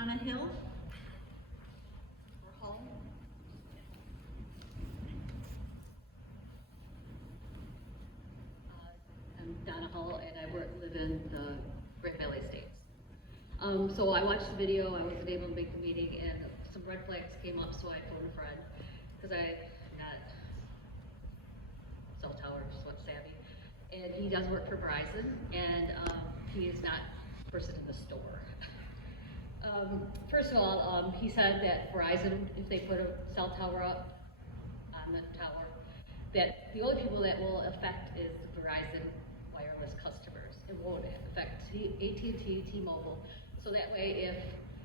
on a hill or home. I'm Donna Hull, and I live in the Grand Valley Estates. So I watched the video. I wasn't able to make the meeting, and some red flags came up, so I phoned a friend because I'm not cell tower savvy, and he does work for Verizon, and he is not a person in the store. First of all, he said that Verizon, if they put a cell tower up on the tower, that the only people that will affect is the Verizon wireless customers. It won't affect AT&T, T-Mobile. So that way, if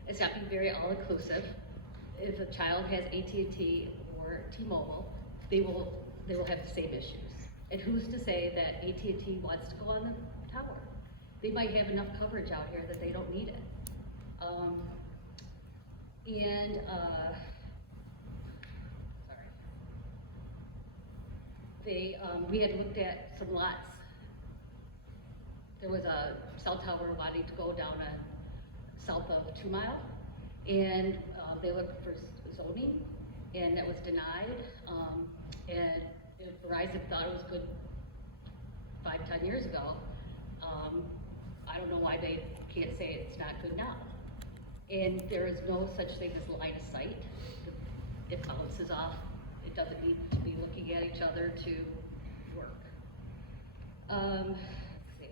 it's not being very all-inclusive, if a child has AT&T or T-Mobile, they will have the same issues. And who's to say that AT&T wants to go on the tower? They might have enough coverage out here that they don't need it. We had looked at some lots. There was a cell tower wanting to go down south of 2 Mile, and they looked for zoning, and that was denied. And if Verizon thought it was good 5-10 years ago, I don't know why they can't say it's not good now. And there is no such thing as line of sight. It bounces off. It doesn't need to be looking at each other to work. Let's see.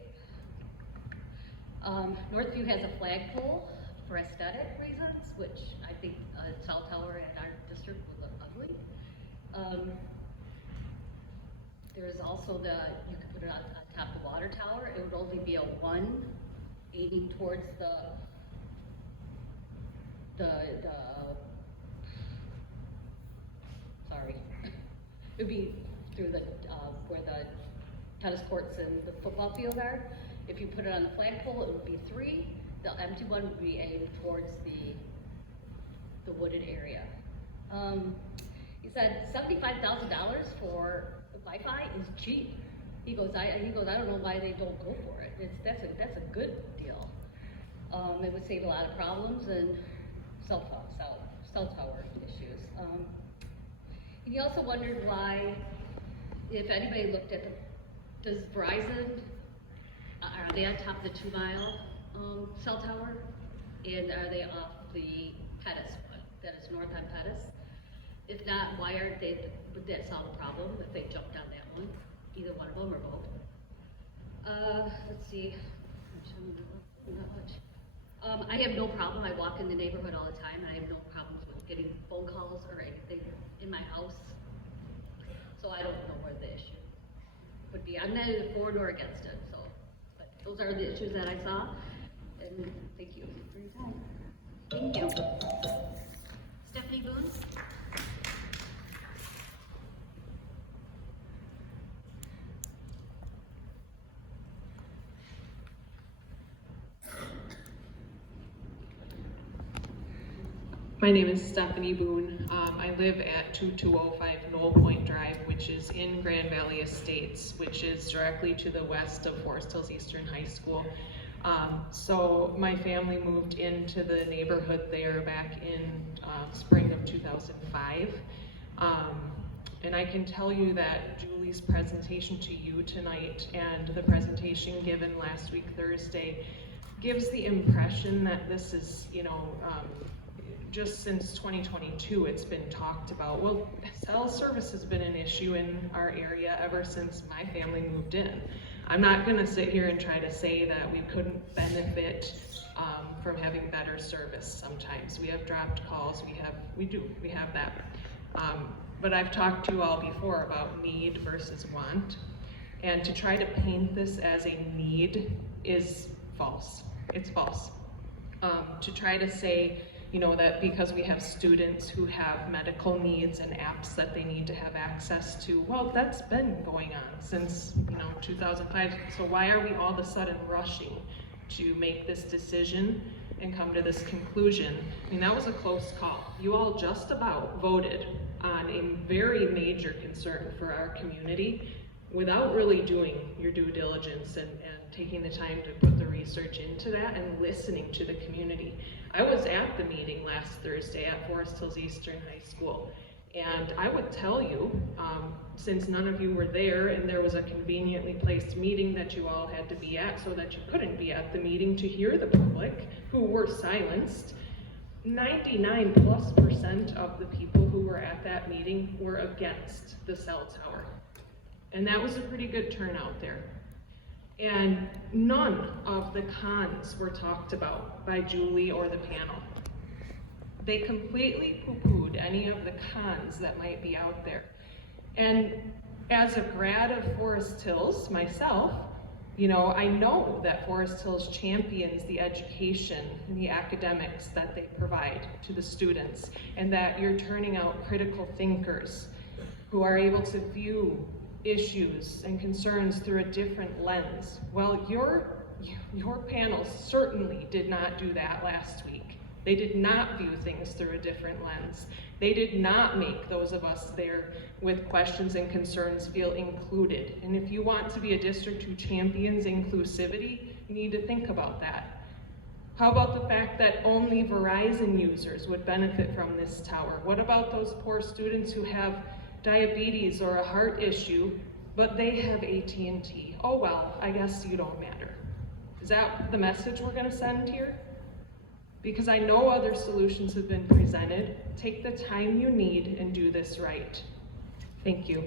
Northview has a flagpole for aesthetic reasons, which I think a cell tower at our district would look ugly. There's also you could put it on top of the water tower. It would only be a 1 aiming towards sorry. It would be through where the tennis courts and the football field are. If you put it on the flagpole, it would be 3. The empty one would be aimed towards the wooded area. He said $75,000 for Wi-Fi is cheap. He goes, I don't know why they don't go for it. That's a good deal. It would save a lot of problems and cell tower issues. And he also wondered why, if anybody looked at does Verizon, are they on top of the 2 Mile cell tower? And are they off the Pettis one, that is north on Pettis? If not, why aren't they, would that solve a problem if they jumped on that one? Either one of them or both. Let's see, not much. I have no problem, I walk in the neighborhood all the time, and I have no problems with getting phone calls or anything in my house. So I don't know where the issue would be. I'm neither for nor against it, so. But those are the issues that I saw, and thank you for your time. Thank you. Stephanie Boone. My name is Stephanie Boone. I live at 2205 Knoll Point Drive, which is in Grand Valley Estates, which is directly to the west of Forest Hills Eastern High School. So my family moved into the neighborhood there back in spring of 2005. And I can tell you that Julie's presentation to you tonight and the presentation given last week, Thursday, gives the impression that this is, just since 2022, it's been talked about. Well, cell service has been an issue in our area ever since my family moved in. I'm not gonna sit here and try to say that we couldn't benefit from having better service sometimes. We have dropped calls, we have that. But I've talked to you all before about need versus want. And to try to paint this as a need is false. It's false. To try to say, that because we have students who have medical needs and apps that they need to have access to, well, that's been going on since, 2005. So why are we all of a sudden rushing to make this decision and come to this conclusion? That was a close call. You all just about voted on a very major concern for our community, without really doing your due diligence and taking the time to put the research into that and listening to the community. I was at the meeting last Thursday at Forest Hills Eastern High School, and I would tell you, since none of you were there and there was a conveniently placed meeting that you all had to be at so that you couldn't be at the meeting to hear the public who were silenced, 99+% of the people who were at that meeting were against the cell tower. And that was a pretty good turnout there. And none of the cons were talked about by Julie or the panel. They completely poo-pooed any of the cons that might be out there. And as a grad of Forest Hills myself, you know, I know that Forest Hills champions the education and the academics that they provide to the students, and that you're turning out critical thinkers who are able to view issues and concerns through a different lens. Well, your panel certainly did not do that last week. They did not view things through a different lens. They did not make those of us there with questions and concerns feel included. And if you want to be a district who champions inclusivity, you need to think about that. How about the fact that only Verizon users would benefit from this tower? What about those poor students who have diabetes or a heart issue, but they have AT&T? Oh well, I guess you don't matter. Is that the message we're gonna send here? Because I know other solutions have been presented. Take the time you need and do this right. Thank you.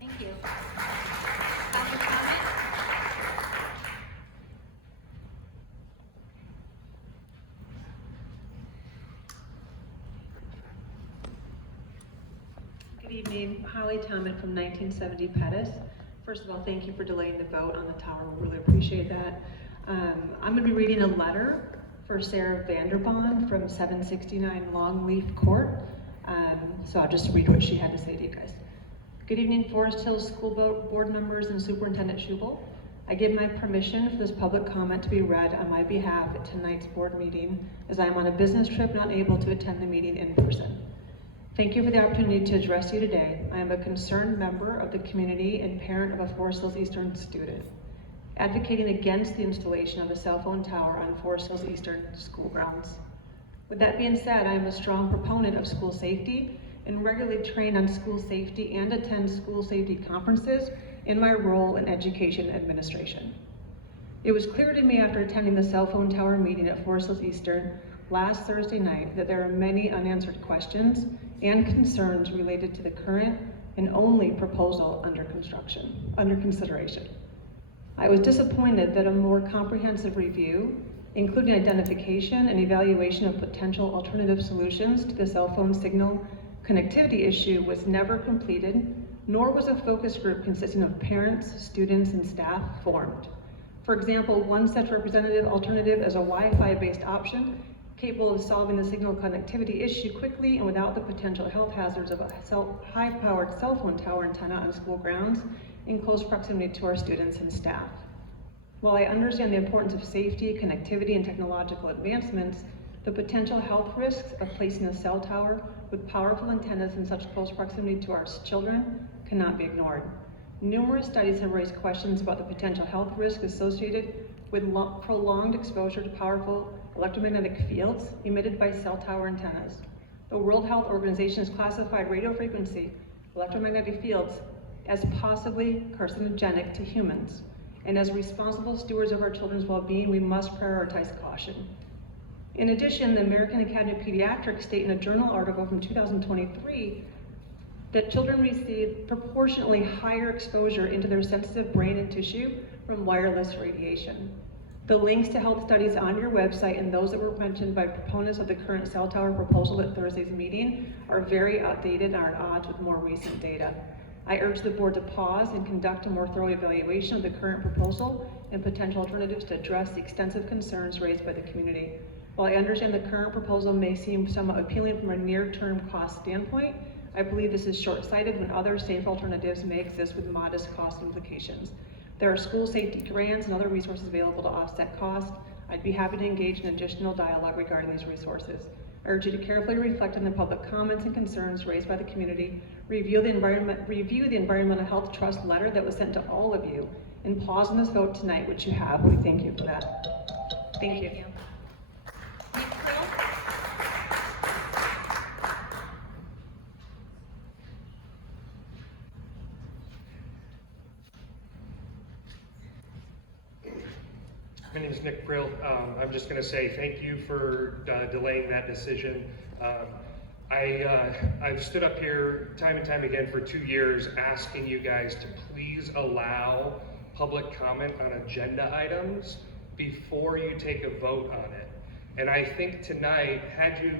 Thank you. Public comment? Good evening, Holly Tomet from 1970 Pettis. First of all, thank you for delaying the vote on the tower. We really appreciate that. I'm going to be reading a letter for Sarah Vanderbond from 769 Longleaf Court. So I'll just read what she had to say to you guys. Good evening, Forest Hills School Board members and Superintendent Schubel. I give my permission for this public comment to be read on my behalf at tonight's board meeting, as I am on a business trip not able to attend the meeting in person. Thank you for the opportunity to address you today. I am a concerned member of the community and parent of a Forest Hills Eastern student, advocating against the installation of a cell phone tower on Forest Hills Eastern school grounds. With that being said, I am a strong proponent of school safety and regularly train on school safety and attend school safety conferences in my role in education administration. It was clear to me after attending the cell phone tower meeting at Forest Hills Eastern last Thursday night that there are many unanswered questions and concerns related to the current and only proposal under consideration. I was disappointed that a more comprehensive review, including identification and evaluation of potential alternative solutions to the cell phone signal connectivity issue, was never completed, nor was a focus group consisting of parents, students, and staff formed. For example, one such representative alternative is a Wi-Fi based option capable of solving the signal connectivity issue quickly and without the potential health hazards of a high-powered cell phone tower antenna on school grounds in close proximity to our students and staff. While I understand the importance of safety, connectivity, and technological advancements, the potential health risks of placing a cell tower with powerful antennas in such close proximity to our children cannot be ignored. Numerous studies have raised questions about the potential health risk associated with prolonged exposure to powerful electromagnetic fields emitted by cell tower antennas. The World Health Organization has classified radio frequency electromagnetic fields as possibly carcinogenic to humans, and as responsible stewards of our children's well-being, we must prioritize caution. In addition, the American Academy of Pediatrics state in a journal article from 2023 that children receive proportionately higher exposure into their sensitive brain and tissue from wireless radiation. The links to health studies on your website and those that were mentioned by proponents of the current cell tower proposal at Thursday's meeting are very outdated and are at odds with more recent data. I urge the board to pause and conduct a more thorough evaluation of the current proposal and potential alternatives to address the extensive concerns raised by the community. While I understand the current proposal may seem somewhat appealing from a near-term cost standpoint, I believe this is short-sighted when other safe alternatives may exist with modest cost implications. There are school safety grants and other resources available to offset costs. I'd be happy to engage in additional dialogue regarding these resources. I urge you to carefully reflect on the public comments and concerns raised by the community, review the Environmental Health Trust letter that was sent to all of you, and pause on this vote tonight, which you have. We thank you for that. Thank you. Nick Krill? My name is Nick Krill. I'm just going to say thank you for delaying that decision. I've stood up here time and time again for 2 years asking you guys to please allow public comment on agenda items before you take a vote on it. And I think tonight, had you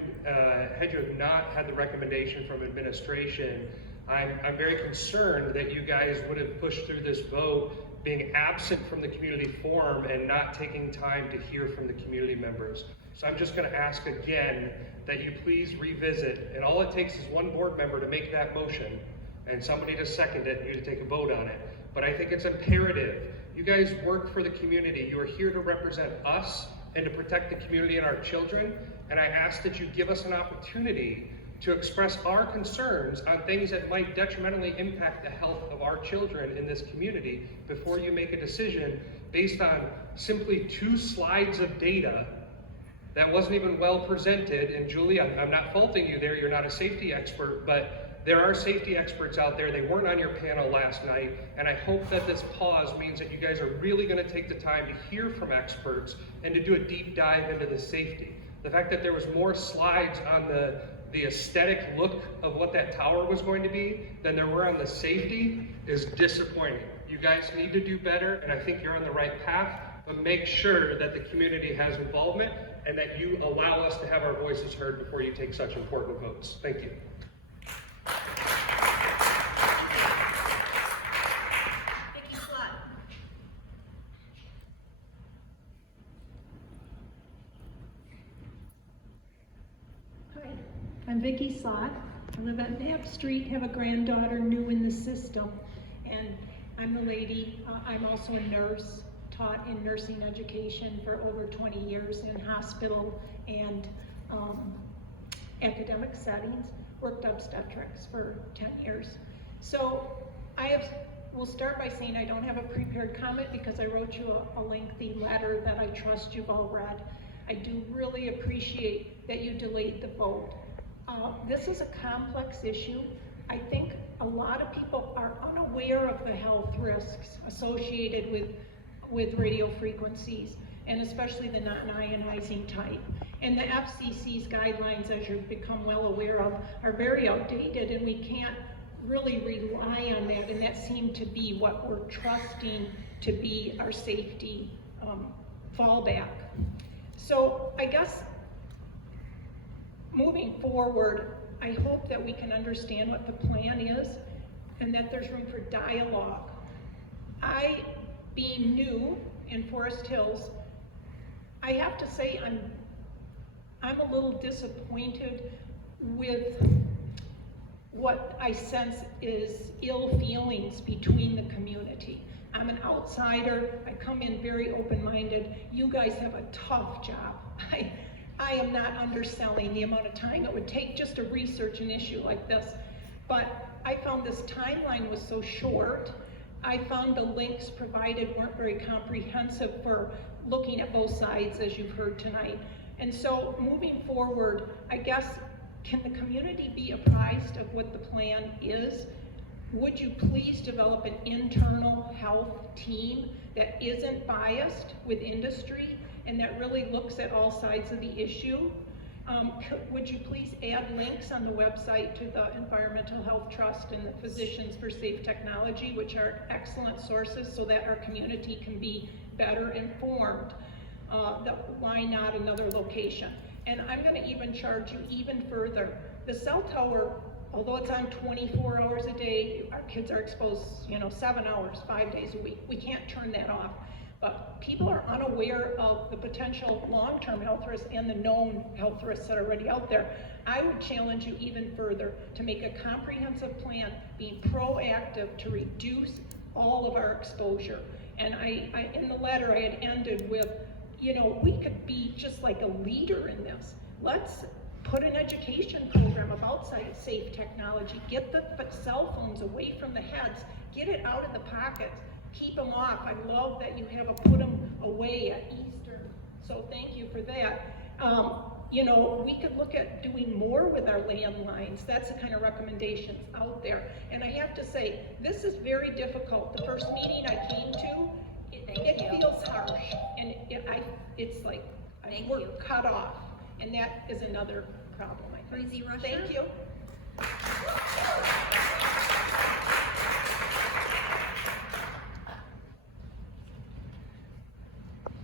not had the recommendation from administration, I'm very concerned that you guys would have pushed through this vote being absent from the community forum and not taking time to hear from the community members. So I'm just going to ask again that you please revisit, and all it takes is one board member to make that motion and somebody to second it and you to take a vote on it. But I think it's imperative. You guys work for the community. You are here to represent us and to protect the community and our children. And I ask that you give us an opportunity to express our concerns on things that might detrimentally impact the health of our children in this community before you make a decision based on simply 2 slides of data that wasn't even well presented. And Julie, I'm not faulting you there, you're not a safety expert, but there are safety experts out there. They weren't on your panel last night, and I hope that this pause means that you guys are really going to take the time to hear from experts and to do a deep dive into the safety. The fact that there was more slides on the aesthetic look of what that tower was going to be than there were on the safety is disappointing. You guys need to do better, and I think you're on the right path, but make sure that the community has involvement and that you allow us to have our voices heard before you take such important votes. Thank you. Vicky Slot? Hi, I'm Vicki Slott. I live on Knapp Street, have a granddaughter new in the system, and I'm the lady, I'm also a nurse, taught in nursing education for over 20 years in hospital and academic settings, worked obstetrics for 10 years. So we'll start by saying I don't have a prepared comment because I wrote you a lengthy letter that I trust you've all read. I do really appreciate that you delayed the vote. This is a complex issue. I think a lot of people are unaware of the health risks associated with radio frequencies, and especially the non-ionizing type. And the FCC's guidelines, as you've become well aware of, are very outdated, and we can't really rely on that, and that seemed to be what we're trusting to be our safety fallback. So I guess moving forward, I hope that we can understand what the plan is and that there's room for dialogue. Being new in Forest Hills, I have to say I'm a little disappointed with what I sense is ill feelings between the community. I'm an outsider, I come in very open-minded. You guys have a tough job. I am not underselling the amount of time it would take just to research an issue like this, but I found this timeline was so short. I found the links provided weren't very comprehensive for looking at both sides, as you've heard tonight. And so moving forward, I guess, can the community be apprised of what the plan is? Would you please develop an internal health team that isn't biased with industry and that really looks at all sides of the issue? Would you please add links on the website to the Environmental Health Trust and the Physicians for Safe Technology, which are excellent sources so that our community can be better informed? Why not another location? And I'm going to even charge you even further. The cell tower, although it's on 24 hours a day, our kids are exposed, 7 hours, 5 days a week. We can't turn that off. But people are unaware of the potential long-term health risks and the known health risks that are already out there. I would challenge you even further to make a comprehensive plan, being proactive to reduce all of our exposure. And I in the letter, I had ended with, we could be just like a leader in this. Let's put an education program about safe technology, get the cell phones away from the heads, get it out of the pockets, keep them off. I love that you have a put them away at Easter, so thank you for that. You know, we could look at doing more with our landlines. That's the kind of recommendations out there. And I have to say, this is very difficult. The first meeting I came to, it feels harsh, and it's like we're cut off, and that is another problem, I think. Breezy Rusher? Thank you.